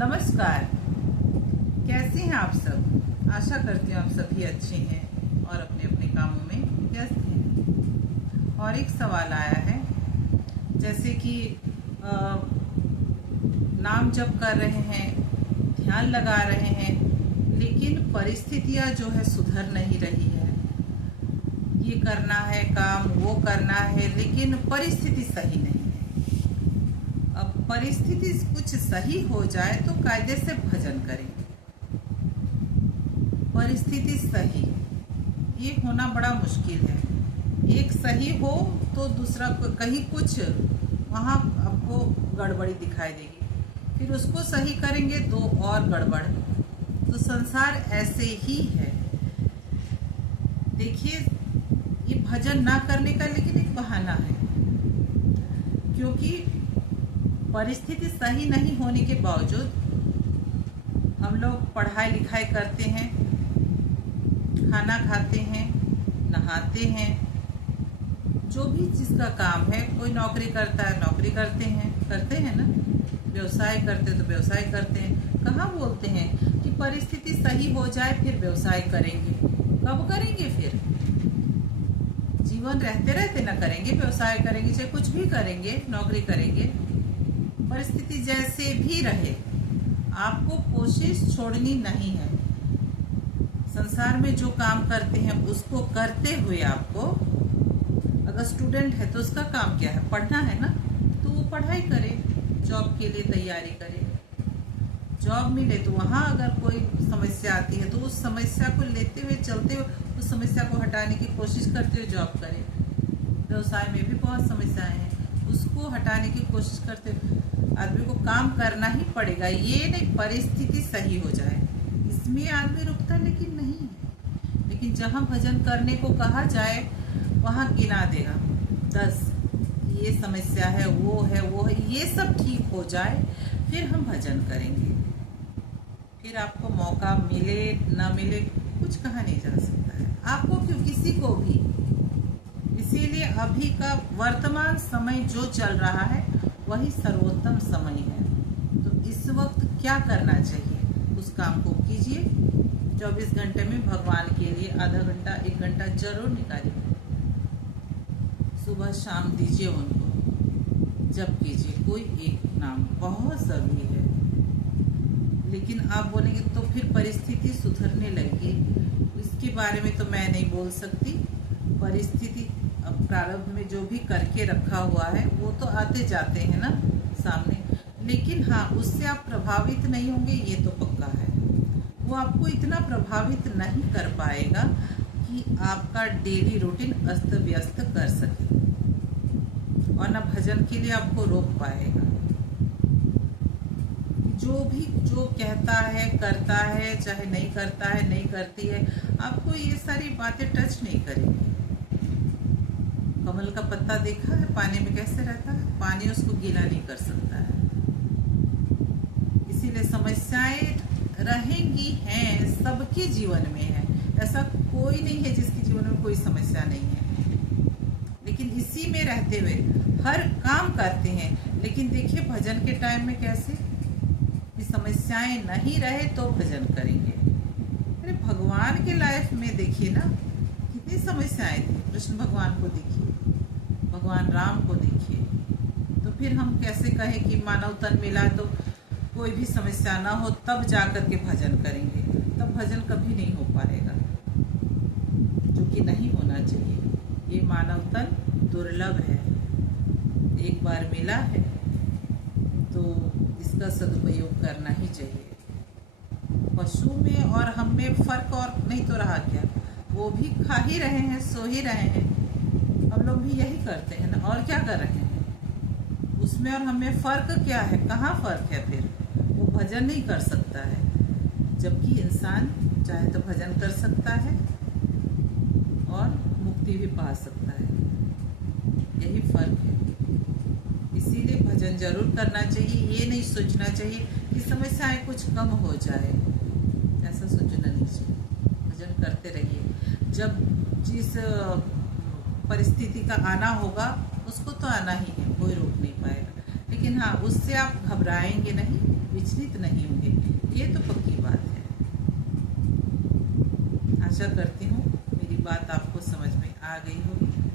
नमस्कार। कैसे हैं आप सब? आशा करती हूँ आप सभी अच्छे हैं और अपने अपने कामों में व्यस्त हैं। और एक सवाल आया है, जैसे कि नाम जप कर रहे हैं, ध्यान लगा रहे हैं, लेकिन परिस्थितियाँ जो है सुधर नहीं रही है। ये करना है काम, वो करना है, लेकिन परिस्थिति सही नहीं है। अब परिस्थिति कुछ सही हो जाए तो कायदे से भजन करें। परिस्थिति सही ये होना बड़ा मुश्किल है। एक सही हो तो दूसरा कहीं कुछ वहाँ आपको गड़बड़ी दिखाई देगी, फिर उसको सही करेंगे तो और गड़बड़। तो संसार ऐसे ही है। देखिए, ये भजन ना करने का लेकिन एक बहाना है, क्योंकि परिस्थिति सही नहीं होने के बावजूद हम लोग पढ़ाई लिखाई करते हैं, खाना खाते हैं, नहाते हैं, जो भी जिसका काम है। कोई नौकरी करता है, नौकरी करते हैं ना, व्यवसाय करते तो व्यवसाय करते हैं। कहाँ बोलते हैं कि परिस्थिति सही हो जाए फिर व्यवसाय करेंगे? कब करेंगे? फिर जीवन रहते रहते ना करेंगे? व्यवसाय करेंगे, चाहे कुछ भी करेंगे, नौकरी करेंगे। परिस्थिति जैसे भी रहे, आपको कोशिश छोड़नी नहीं है। संसार में जो काम करते हैं उसको करते हुए आपको, अगर स्टूडेंट है तो उसका काम क्या है? पढ़ना है ना, तो वो पढ़ाई करे, जॉब के लिए तैयारी करे। जॉब मिले तो वहाँ अगर कोई समस्या आती है तो उस समस्या को लेते हुए, चलते हुए, उस समस्या को हटाने की कोशिश करते हुए जॉब करे। व्यवसाय में भी बहुत समस्याएं हैं, उसको हटाने की कोशिश करते हुए आदमी को काम करना ही पड़ेगा। ये नहीं परिस्थिति सही हो जाए इसमें आदमी रुकता लेकिन नहीं है। लेकिन जहाँ भजन करने को कहा जाए वहाँ गिना देगा 10, ये समस्या है, वो है, वो है, ये सब ठीक हो जाए फिर हम भजन करेंगे। फिर आपको मौका मिले ना मिले कुछ कहा नहीं जा सकता है, आपको क्यों, किसी को भी। इसीलिए अभी का वर्तमान समय जो चल रहा है वही सर्वोत्तम समय है। तो इस वक्त क्या करना चाहिए, उस काम को कीजिए। 24 घंटे में भगवान के लिए आधा घंटा 1 घंटा जरूर निकालिए। सुबह शाम दीजिए उनको, जब कीजिए कोई एक नाम, बहुत ज़रूरी है। लेकिन आप बोलेंगे तो फिर परिस्थिति सुधरने लगी, इसके बारे में तो मैं नहीं बोल सकती। परिस्थिति अब प्रारंभ में जो भी करके रखा हुआ है वो तो आते जाते हैं ना सामने, लेकिन हाँ, उससे आप प्रभावित नहीं होंगे, ये तो पक्का है। वो आपको इतना प्रभावित नहीं कर पाएगा कि आपका डेली रूटीन अस्त व्यस्त कर सके, और ना भजन के लिए आपको रोक पाएगा। जो कहता है करता है, चाहे नहीं करता है नहीं करती है, आपको ये सारी बातें टच नहीं करेंगी। कमल का पत्ता देखा है पानी में कैसे रहता है? पानी उसको गीला नहीं कर सकता है। इसीलिए समस्याएं रहेंगी, हैं, सबके जीवन में है। ऐसा कोई नहीं है जिसके जीवन में कोई समस्या नहीं है। लेकिन इसी में रहते हुए हर काम करते हैं। लेकिन देखिए भजन के टाइम में कैसे कि समस्याएं नहीं रहे तो भजन करेंगे। अरे भगवान के लाइफ में देखिए ना, कितनी समस्याएं थी। कृष्ण भगवान को देखिए, भगवान राम को देखिए, तो फिर हम कैसे कहें कि मानव तन मिला तो कोई भी समस्या ना हो तब जाकर के भजन करेंगे? तब भजन कभी नहीं हो पाएगा, जो कि नहीं होना चाहिए। ये मानव तन दुर्लभ है, एक बार मिला है तो इसका सदुपयोग करना ही चाहिए। पशु में और हम में फर्क और नहीं तो रहा क्या? वो भी खा ही रहे हैं, सो ही रहे हैं, हम लोग भी यही करते हैं ना, और क्या कर रहे हैं? उसमें और हमें फर्क क्या है? कहाँ फर्क है? फिर वो भजन नहीं कर सकता है, जबकि इंसान चाहे तो भजन कर सकता है और मुक्ति भी पा सकता है। यही फर्क है। इसीलिए भजन जरूर करना चाहिए। ये नहीं सोचना चाहिए कि समस्याएं कुछ कम हो जाए, ऐसा सोचना नहीं चाहिए। भजन करते रहिए। जब जिस परिस्थिति का आना होगा उसको तो आना ही है, कोई रोक नहीं पाएगा। लेकिन हाँ, उससे आप घबराएंगे नहीं, विचलित नहीं होंगे। आशा करती हूँ मेरी बात आपको समझ में आ गई होगी।